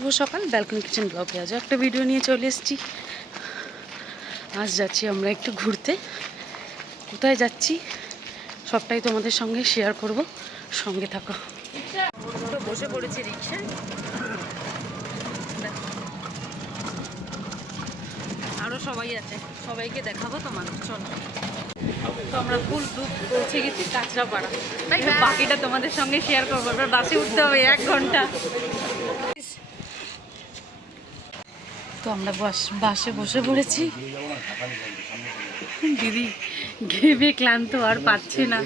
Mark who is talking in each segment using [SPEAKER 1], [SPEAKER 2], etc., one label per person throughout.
[SPEAKER 1] শুভ সকাল balcony kitchen ব্লগে আজও একটা ভিডিও নিয়ে চলে এসেছি। আজ যাচ্ছি আমরা একটু ঘুরতে। কোথায় যাচ্ছি, সবটাই তোমাদের সঙ্গে শেয়ার করব। সঙ্গে থাকো। বসে পড়েছি রিক্সায়। আরও সবাই আছে, সবাইকে দেখাবো তোমাদের, চলো। তো আমরা ফুল দুধ পৌঁছে গেছি কাঁচরাপাড়া। বাকিটা তোমাদের সঙ্গে শেয়ার করব বাসে উঠতে হবে এক ঘণ্টা। তো আমরা বাস বাসে বসে পড়েছি। দিদি ঘেবে ক্লান্ত, আর পাচ্ছি না।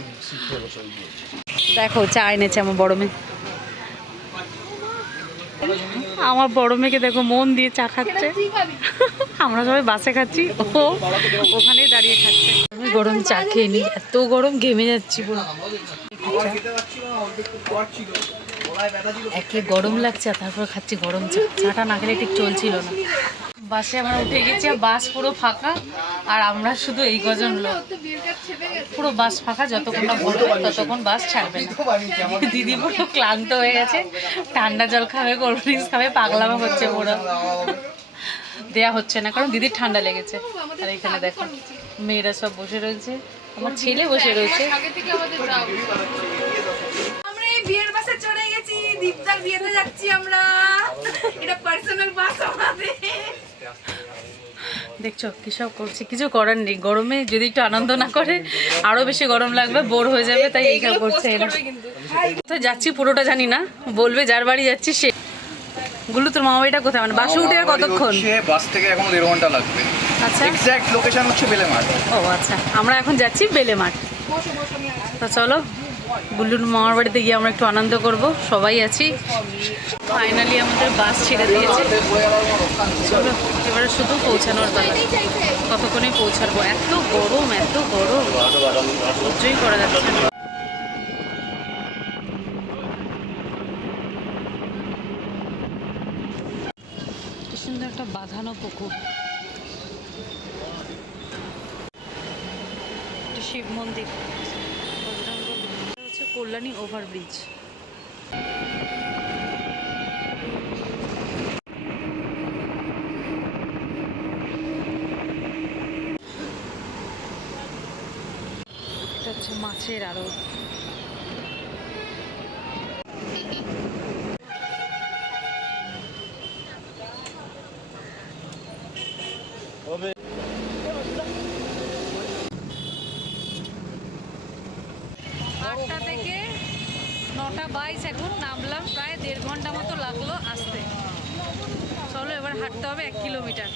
[SPEAKER 1] দেখো, চা এনেছে আমার বড় মেয়ে। আমার বড় মেয়েকে দেখো, মন দিয়ে চা খাচ্ছে। আমরা সবাই বাসে খাচ্ছি, ও ওখানেই দাঁড়িয়ে খাচ্ছে। আমি গরম চা খেয়ে নিই এত গরম ঘেমে যাচ্ছি পুরো। একে গরম লাগছে আর তারপর খাচ্ছি গরম চা। চাটা না খেলে ঠিক চলছিল না। বাসে আমরা উঠে গেছি বাস পুরো ফাঁকা। আর আমরা শুধু এই কজন লোক। পুরো বাস ফাঁকা, যতক্ষণ না ভরবে ততক্ষণ বাস ছাড়বে না। দিদি পুরো ক্লান্ত হয়ে গেছে। ঠান্ডা জল খাবে, কোল্ড ড্রিঙ্কস খাবে, পাগলামো হচ্ছে পুরো। দেয়া হচ্ছে না, কারণ দিদির ঠান্ডা লেগেছে। আর এখানে দেখো, মেয়েরা সব বসে রয়েছে। আমার ছেলে বসে রয়েছে।
[SPEAKER 2] দীপদার বিয়েতে যাচ্ছি আমরা। এটা পার্সোনাল বাস আমাদের।
[SPEAKER 1] দেখছ কি সব করছে? কিছু করার নেই। গরমে যদি একটু আনন্দ না করে আরও বেশি গরম লাগবে বোর হয়ে যাবে তাই এই কাজ করছে কোথায় যাচ্ছি পুরোটা জানি না। বলবে যার বাড়ি যাচ্ছি সে। গুলু তোর মামা বাড়িটা কোথায়? মানে বাসে উঠে আর কতক্ষণ?
[SPEAKER 3] বাস থেকে এখন দেড় ঘণ্টা লাগবে।
[SPEAKER 1] আচ্ছা।
[SPEAKER 3] এক্স্যাক্ট লোকেশন হচ্ছে বেলেমাঠ।
[SPEAKER 1] ও আচ্ছা। আমরা এখন যাচ্ছি বেলে মাঠ তো চলো। গুল্লুর মামার বাড়িতে গিয়ে আমরা একটু আনন্দ করব, সবাই আছি। ফাইনালি আমাদের বাস ছেড়ে দিয়েছে। চলো, এবারে শুধু পৌঁছানোর পালা। কতক্ষণে পৌঁছাবো? এত গরম এত গরম। সহ্যই করা যাচ্ছে না। সুন্দর একটা বাঁধানো পুকুর। শিব মন্দির। কল্যাণী ওভারব্রিজ। এটা হচ্ছে মাছের আড়ত। বাইশ এখন নামলাম প্রায় দেড় ঘণ্টা মতো লাগল আসতে। চলো এবার হাঁটতে হবে এক কিলোমিটার।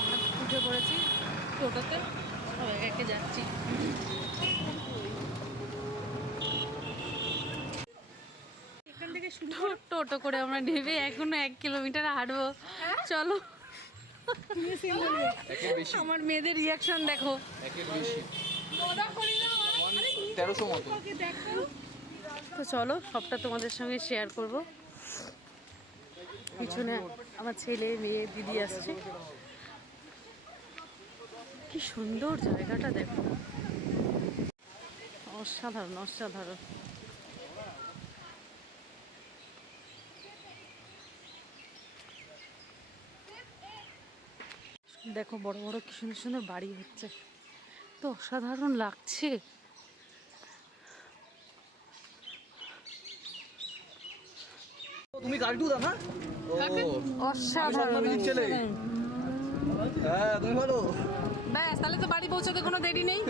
[SPEAKER 1] আমরা উঠে পড়েছি টোটোতে একে যাচ্ছি। টোটো করে আমরা নেবে এখনও এক কিলোমিটার হাঁটবো। চলো। আমার মেয়েদের রিয়াকশন দেখো।
[SPEAKER 3] তেরোশো মতো।
[SPEAKER 1] তো চলো, সবটা তোমাদের সঙ্গে শেয়ার করব। পিছনে আমার ছেলে, মেয়ে, দিদি আসছে। কি সুন্দর জায়গাটা দেখো। অসাধারণ অসাধারণ। দেখো, বড় বড় কি সুন্দর সুন্দর বাড়ি হচ্ছে। তো অসাধারণ লাগছে।
[SPEAKER 3] তুমি কালটু দা
[SPEAKER 1] অসাধারণ।
[SPEAKER 3] ছেলে হ্যাঁ তুমি ভালো
[SPEAKER 1] ব্যাস তাহলে তো বাড়ি পৌঁছতে কোনো দেরি নেই।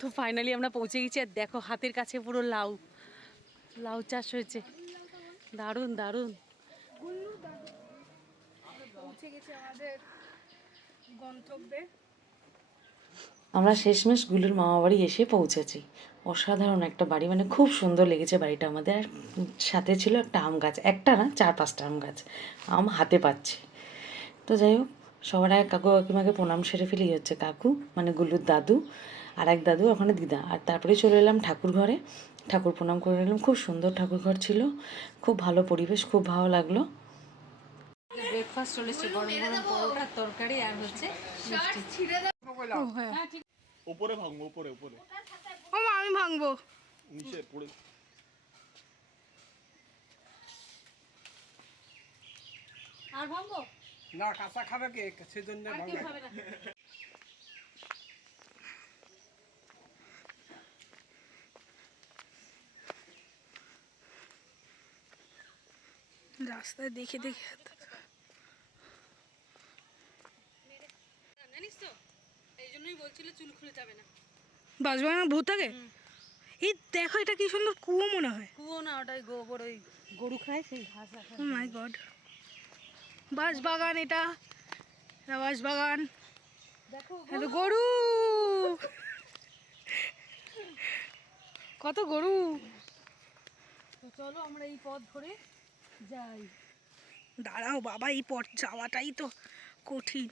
[SPEAKER 1] তো ফাইনালি আমরা পৌঁছে গেছি আর দেখো হাতের কাছে পুরো লাউ। লাউ চাষ হয়েছে। দারুণ দারুণ।
[SPEAKER 2] পৌঁছে গেছি আমাদের গন্তব্যে।
[SPEAKER 1] আমরা শেষমেশ গুলুর মামা বাড়ি এসে পৌঁছেছি। অসাধারণ একটা বাড়ি। মানে খুব সুন্দর লেগেছে বাড়িটা আমাদের। আর সাথে ছিল একটা আম গাছ। একটা না চার পাঁচটা আম গাছ। আম হাতে পাচ্ছে। তো যাই হোক সবার আগে কাকু কাকিমাকে প্রণাম সেরে ফেলেই হচ্ছে কাকু মানে গুলুর দাদু আর এক দাদু ওখানে দিদা। আর তারপরে চলে এলাম ঠাকুর ঘরে। ঠাকুর প্রণাম করে নিলাম। খুব সুন্দর ঠাকুর ঘর ছিল। খুব ভালো পরিবেশ খুব ভালো লাগল। ব্রেকফাস্ট চলেছে গরম গরম পরোটা তরকারি আর হচ্ছে
[SPEAKER 3] উপরে ভাঙবো উপরে উপরে।
[SPEAKER 2] ভাঙবো।
[SPEAKER 3] নিচে পড়ে।
[SPEAKER 4] আর ভাঙবো?
[SPEAKER 5] না কাঁচা খাবে কে? সেজন্য
[SPEAKER 4] না।
[SPEAKER 2] রাস্তায় দেখে দেখে
[SPEAKER 4] জানিস তো এই জন্যই বলছিল চুল খুলে যাবে না।
[SPEAKER 2] বাজবাগানা ভূত থাকে এই দেখো এটা কি সুন্দর কুয়ো মনে হয়।
[SPEAKER 4] কুয়ো না ওটাই গোবর ওই গরু খায় সেই ঘাস রাখা।
[SPEAKER 2] মাই গড বাঁশবাগান এটা। এটা বাঁশবাগান
[SPEAKER 4] দেখো
[SPEAKER 2] গরু। কত গরু।
[SPEAKER 4] তো চলো আমরা এই পথ ধরে যাই।
[SPEAKER 2] দাঁড়াও বাবা এই পথ যাওয়াটাই তো কঠিন।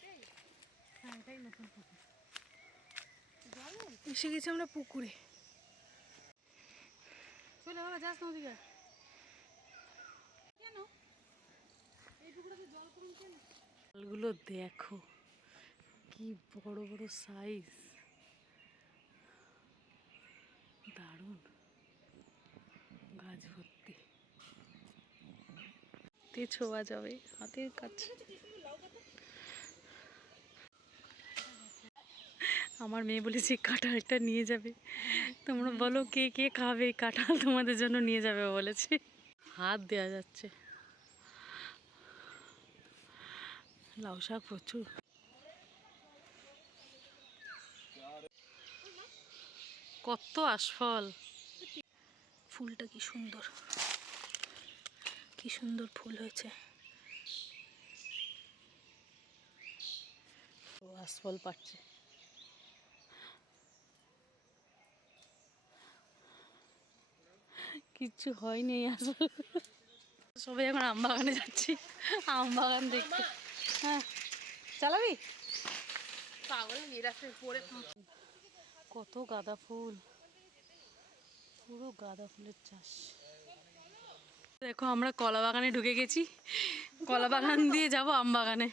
[SPEAKER 4] হ্যাঁ এটাই নতুন পুকুর
[SPEAKER 2] এসে গেছি আমরা পুকুরে।
[SPEAKER 4] চলে বাবা যাস না ওদিকে। কেন? এই পুকুরে জল কম কেন?
[SPEAKER 1] ফলগুলো দেখো কি বড় বড় সাইজ দারুণ। গাছ ভর্তি। তে ছোঁয়া যাবে হাতের কাছে আমার মেয়ে বলেছে কাঁঠালটা নিয়ে যাবে। তোমরা বলো কে কে খাবে, কাঁঠাল তোমাদের জন্য নিয়ে যাবে বলেছে। হাত দেওয়া যাচ্ছে। লাউ শাক প্রচুর। কত আশফল
[SPEAKER 2] ফুলটা কি সুন্দর। কি সুন্দর ফুল হয়েছে।
[SPEAKER 1] ও আশফল পাচ্ছে। কিচ্ছু হয়নি আশফল সবাই এখন আম বাগানে যাচ্ছি। আম বাগান দেখতে। হ্যাঁ চালাবি?
[SPEAKER 4] পাগল
[SPEAKER 1] কত গাঁদা ফুল। পুরো গাঁদা ফুলের চাষ। দেখো আমরা কলা বাগানে ঢুকে গেছি। কলা বাগান দিয়ে যাব আম বাগানে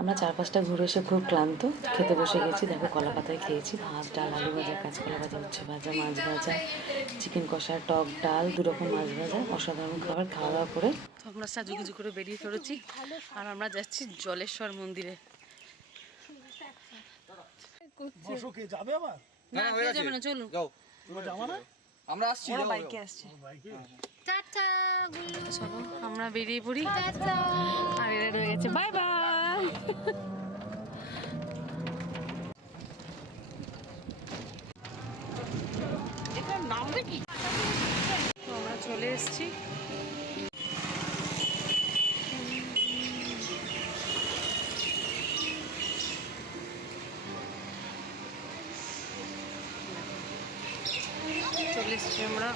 [SPEAKER 1] আমরা চার পাঁচটা ঘুরে এসে খুব ক্লান্ত। খেতে বসে গেছি দেখো কলা পাতায় খেয়েছি ভাত ডাল আলু ভাজা কাঁচকলা ভাজা উচ্ছে ভাজা মাছ ভাজা চিকেন কষা টক ডাল দু রকম মাছ ভাজা অসাধারণ খাবার খাওয়া দাওয়া করে। তো আমরা সাজুগুজু করে বেরিয়ে পড়েছি আর আমরা যাচ্ছি জলেশ্বর মন্দিরে।
[SPEAKER 3] বসো যাবে আবার?
[SPEAKER 1] না যাবে না চলুন।
[SPEAKER 3] আমরা আসছি
[SPEAKER 1] বাইকে
[SPEAKER 3] যাও।
[SPEAKER 4] টাটা
[SPEAKER 1] চলো আমরা বেরিয়ে পড়ি। আর এরা রয়ে গেছে। বাই বাই আমরা চলে এসেছি। চলে এসেছি আমরা।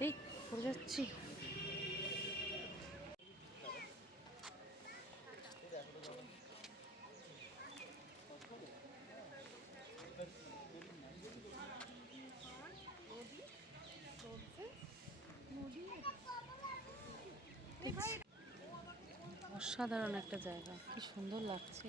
[SPEAKER 1] এই পড়ে যাচ্ছি। অসাধারণ একটা জায়গা কি সুন্দর লাগছে।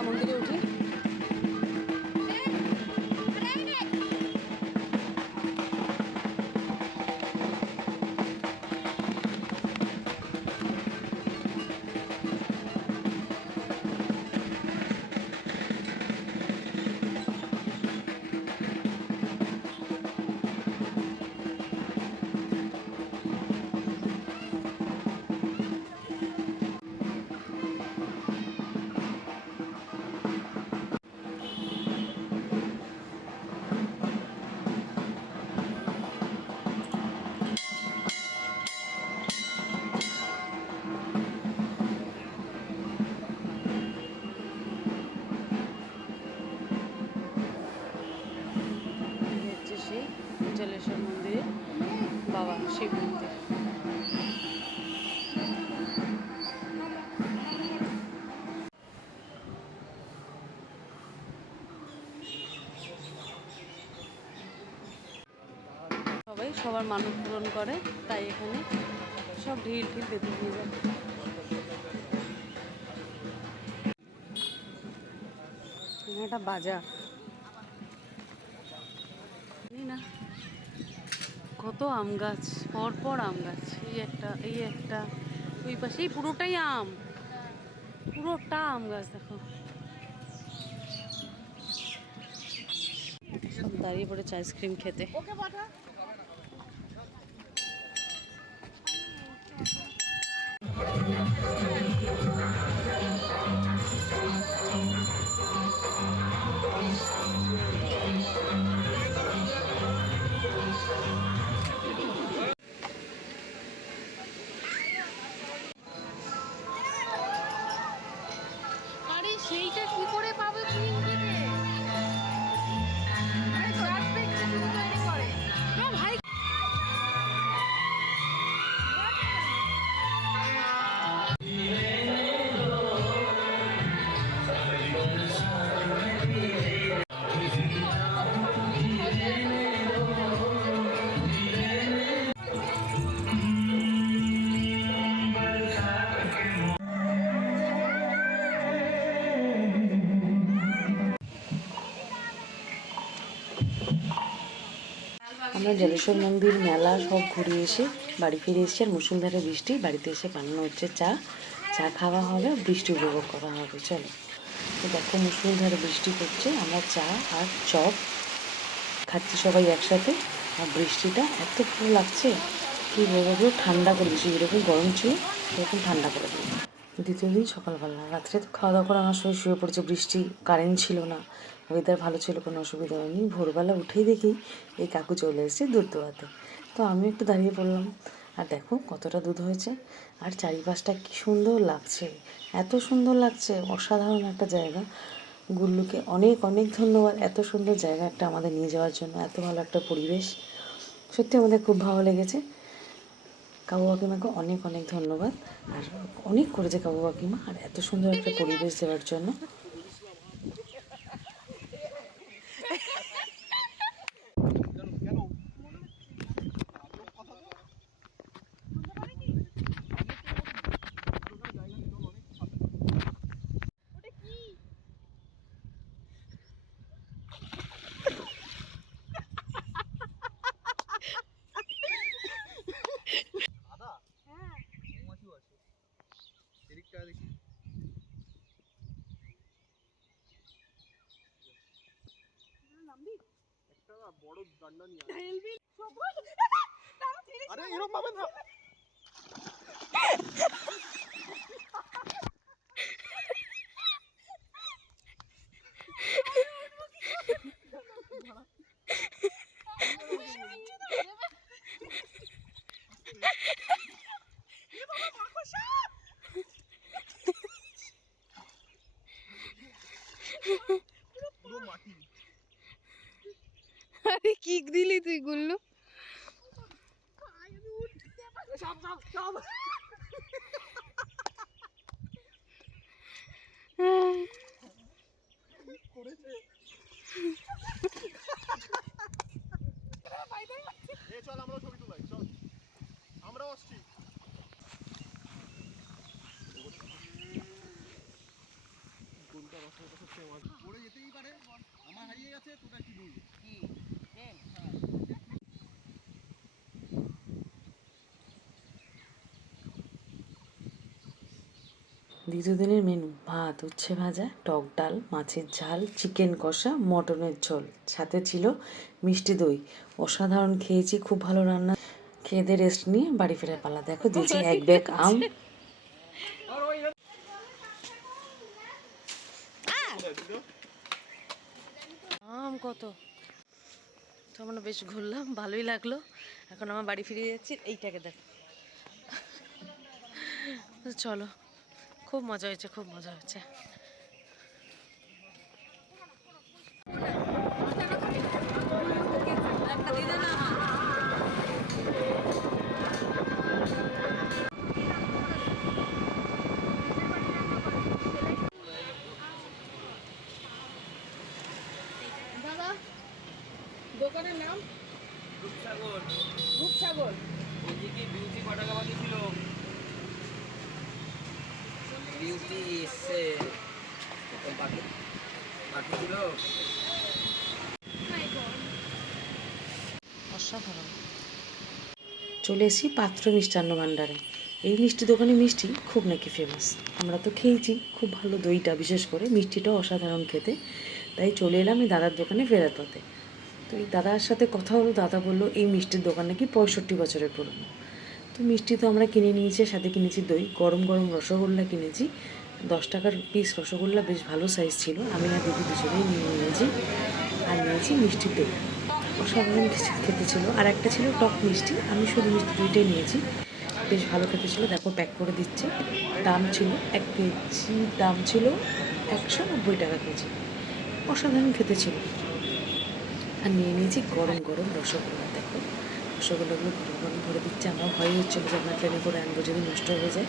[SPEAKER 1] আমরা মন্দিরে উঠি সবার মানত পূরণ করে, তাই এখানে সব ঢিল ঢিল বেঁধে নিয়ে যায়। একটা বাজার। কত আম গাছ পর পর আম গাছ, এই একটা এই একটা, ওই পাশে এই পুরোটাই আম। পুরোটা আম গাছ দেখো। সব দাঁড়িয়ে পড়েছে আইসক্রিম খেতে। Thank you.
[SPEAKER 4] আমরা জলেশ্বর মন্দির, মেলা সব ঘুরে এসে বাড়ি ফিরে এসেছি আর মুসুলধারে বৃষ্টি, বাড়িতে এসে বানানো হচ্ছে চা। চা খাওয়া হবে বৃষ্টি উপভোগ করা হবে, চলো। তো দেখো মুসুলধারে বৃষ্টি পড়ছে আমরা চা আর চপ খাচ্ছি সবাই একসাথে। আর বৃষ্টিটা এত ভালো লাগছে, কি বলব পুরো ঠান্ডা করে দিয়েছে, যেরকম গরম ছিল সেরকম ঠান্ডা করে দিয়েছে। দ্বিতীয় দিন সকালবেলা, রাত্রে তো খাওয়া দাওয়া করে আমার সবাই শুয়ে পড়েছে বৃষ্টি কারেন্ট ছিল না। ওয়েদার ভালো ছিল, কোনো অসুবিধা হয়নি। ভোরবেলা উঠেই দেখি এই কাকু চলে এসেছে দুধ দোয়াতে তো আমি একটু দাঁড়িয়ে পড়লাম। আর দেখো কতটা দুধ হয়েছে। আর চারিপাশটা কি সুন্দর লাগছে। এত সুন্দর লাগছে, অসাধারণ একটা জায়গা। গুল্লুকে অনেক অনেক ধন্যবাদ। এত সুন্দর জায়গা একটা আমাদের নিয়ে যাওয়ার জন্য। এত ভালো একটা পরিবেশ। সত্যি আমাদের খুব ভালো লেগেছে। কাবু কাকিমাকে অনেক অনেক ধন্যবাদ। আর অনেক করেছে কাবু কাকিমা। আর এত সুন্দর একটা পরিবেশ দেওয়ার জন্য
[SPEAKER 3] এদিকটা দেখি একটা না বড় ডান্ডা নিয়ে আরে Yağmur.
[SPEAKER 4] দ্বিতীয় দিনের মেনু ভাত উচ্ছে ভাজা টক ডাল মাছের ঝাল চিকেন কষা মটনের ঝোল। সাথে ছিল মিষ্টি দই। অসাধারণ খেয়েছি খুব ভালো রান্না। খেয়ে দিয়ে রেস্ট নিয়ে বাড়ি ফেরার পালা। দেখো দিয়েছি এক ব্যাগ আম।
[SPEAKER 1] আম কত? তো আমরা বেশ ঘুরলাম ভালোই লাগল। এখন আমার বাড়ি ফিরে যাচ্ছি এইটাকে দেখো। চলো। খুব মজা হয়েছে খুব মজা হয়েছে
[SPEAKER 6] একটা দিয়ে দে না
[SPEAKER 3] মিষ্টি এসছে তো বাকি বাকি ছিল
[SPEAKER 4] অসাধারণ চলে এসেছি পাত্র মিষ্টান্ন ভাণ্ডারে। এই মিষ্টি দোকানে মিষ্টি খুব নাকি ফেমাস আমরা তো খেয়েছি, খুব ভালো দইটা, বিশেষ করে মিষ্টিটাও অসাধারণ খেতে। তাই চলে এলাম এই দাদার দোকানে ফেরার পথে। তো এই দাদার সাথে কথা হলো, দাদা বলল, এই মিষ্টির দোকান নাকি পঁয়ষট্টি বছরের পুরনো। তো মিষ্টি তো আমরা কিনে নিয়েছি, সাথে কিনেছি দই, গরম গরম রসগোল্লা কিনেছি। দশ টাকার পিস রসগোল্লা বেশ ভালো সাইজ ছিল। আমি না দিদি দুজনেই নিয়ে নিয়েছি। আর নিয়েছি মিষ্টির দই। কিছু খেতে ছিল আর একটা ছিল টক মিষ্টি। আমি শুধু মিষ্টি দুইটাই নিয়েছি। বেশ ভালো খেতে ছিল দেখো প্যাক করে দিচ্ছে। দাম ছিল এক কেজি, দাম ছিল একশো নব্বই টাকা কেজি। অসাধারণ খেতে ছিল আর নিয়ে নিয়েছি গরম গরম রসগোল্লা। দেখো রসগোল্লাগুলো গরম গরম ভরে দিচ্ছে। আমার ভয় হচ্ছিল যে আমরা ট্রেনে করে আনব যদি নষ্ট হয়ে যায়।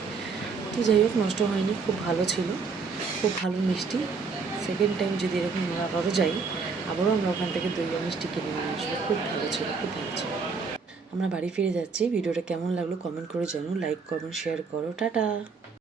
[SPEAKER 4] তো যাই হোক, নষ্ট হয়নি। খুব ভালো ছিল। খুব ভালো মিষ্টি। সেকেন্ড টাইম যদি এরকম আবারও যাই আবারও আমরা ওখান থেকে দই মিষ্টি কিনে নিয়ে আসব। খুব ভালো ছিল, খুব ভালো ছিল। আমরা বাড়ি ফিরে যাচ্ছি। ভিডিওটা কেমন লাগল কমেন্ট করে জানো। লাইক, কমেন্ট, শেয়ার করো। টাটা!